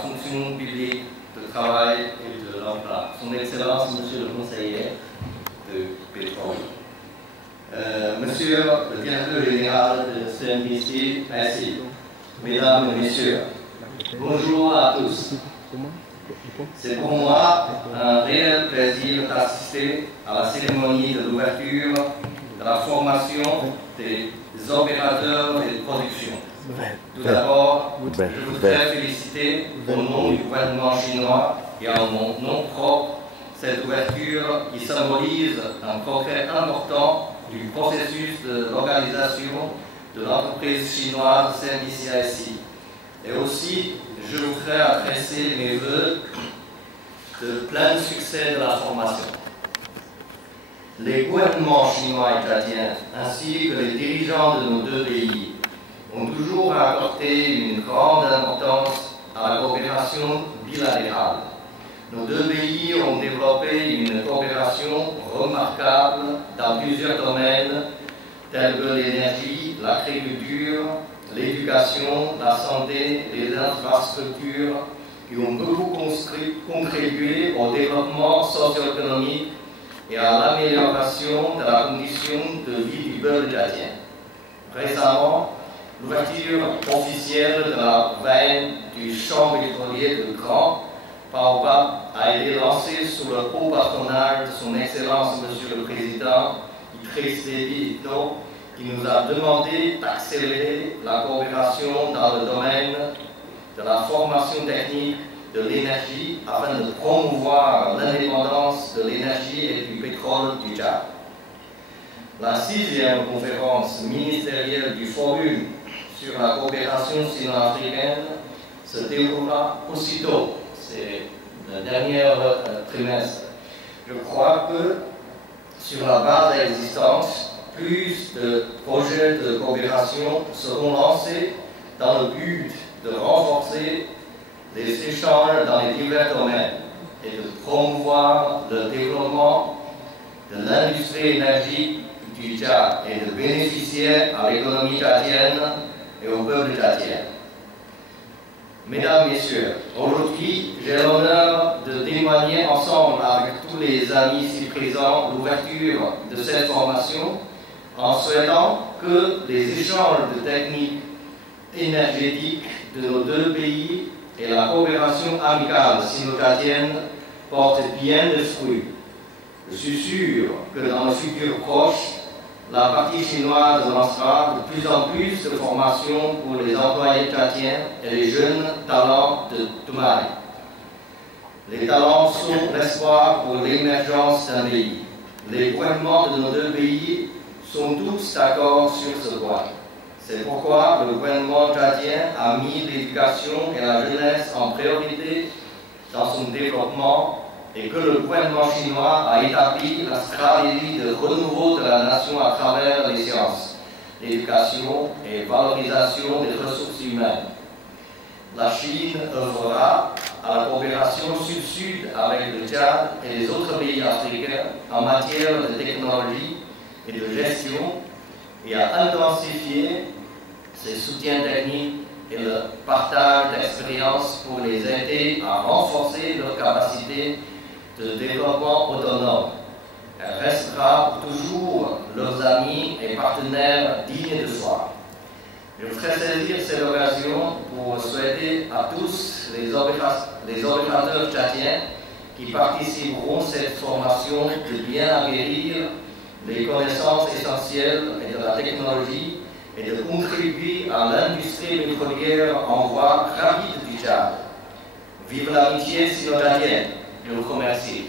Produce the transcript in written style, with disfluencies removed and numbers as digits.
fonction publique de travail et de l'emploi. Son Excellence, Monsieur le Conseiller de pétrole. Monsieur le Directeur Général de CNPC, merci. Mesdames et Messieurs, bonjour à tous. C'est pour moi un réel plaisir d'assister à la cérémonie de l'ouverture de la formation des opérateurs de production. Tout d'abord, je voudrais féliciter au nom du gouvernement chinois et en mon nom propre cette ouverture qui symbolise un progrès important du processus de l'organisation de l'entreprise chinoise CNPC. Et aussi, je voudrais adresser mes vœux de plein succès de la formation. Les gouvernements chinois et tchadiens, ainsi que les dirigeants de nos deux pays, ont toujours accordé une grande importance à la coopération bilatérale. Nos deux pays ont développé une coopération remarquable dans plusieurs domaines tels que l'énergie, l'agriculture, l'éducation, la santé, les infrastructures, qui ont beaucoup contribué au développement socio-économique et à l'amélioration de la condition de vie du peuple tchadien. Récemment, l'ouverture officielle de la veine du champ pétrolier de Grand Baobab a été lancée sous le haut patronage de son Excellence Monsieur le Président Idriss Déby Itno, qui nous a demandé d'accélérer la coopération dans le domaine de la formation technique de l'énergie afin de promouvoir l'indépendance de l'énergie et du pétrole du Tchad. La 6e conférence ministérielle du Forum sur la coopération sino-africaine se déroulera aussitôt, c'est le dernier trimestre. Je crois que sur la base existante, plus de projets de coopération seront lancés dans le but de renforcer les échanges dans les divers domaines et de promouvoir le développement de l'industrie énergique du Tchad et de bénéficier à l'économie tchadienne et au peuple tchadien. Mesdames, Messieurs, aujourd'hui, j'ai l'honneur de témoigner ensemble avec tous les amis ici présents l'ouverture de cette formation en souhaitant que les échanges de techniques énergétiques de nos deux pays et la coopération amicale sino-tchadienne portent bien des fruits. Je suis sûr que dans le futur proche, la partie chinoise lancera de plus en plus de formations pour les employés tchadiens et les jeunes talents de Toumaï. Les talents sont l'espoir pour l'émergence d'un pays. Les gouvernements de nos deux pays sont tous d'accord sur ce point. C'est pourquoi le gouvernement tchadien a mis l'éducation et la jeunesse en priorité dans son développement et que le gouvernement chinois a établi la stratégie de renouveau de la nation à travers les sciences, l'éducation et valorisation des ressources humaines. La Chine œuvrera à la coopération sud-sud avec le Tchad et les autres pays africains en matière de technologie et de gestion et à intensifier ses soutiens techniques et le partage d'expériences pour les aider à renforcer leurs capacités de développement autonome. Elle restera pour toujours leurs amis et partenaires dignes de soi. Je voudrais saisir cette occasion pour souhaiter à tous les opérateurs tchadiens qui participeront à cette formation de bien acquérir les connaissances essentielles et de la technologie et de contribuer à l'industrie pétrolière en voie rapide du Tchad. Vive l'amitié sino-tchadienne. Je vous remercie.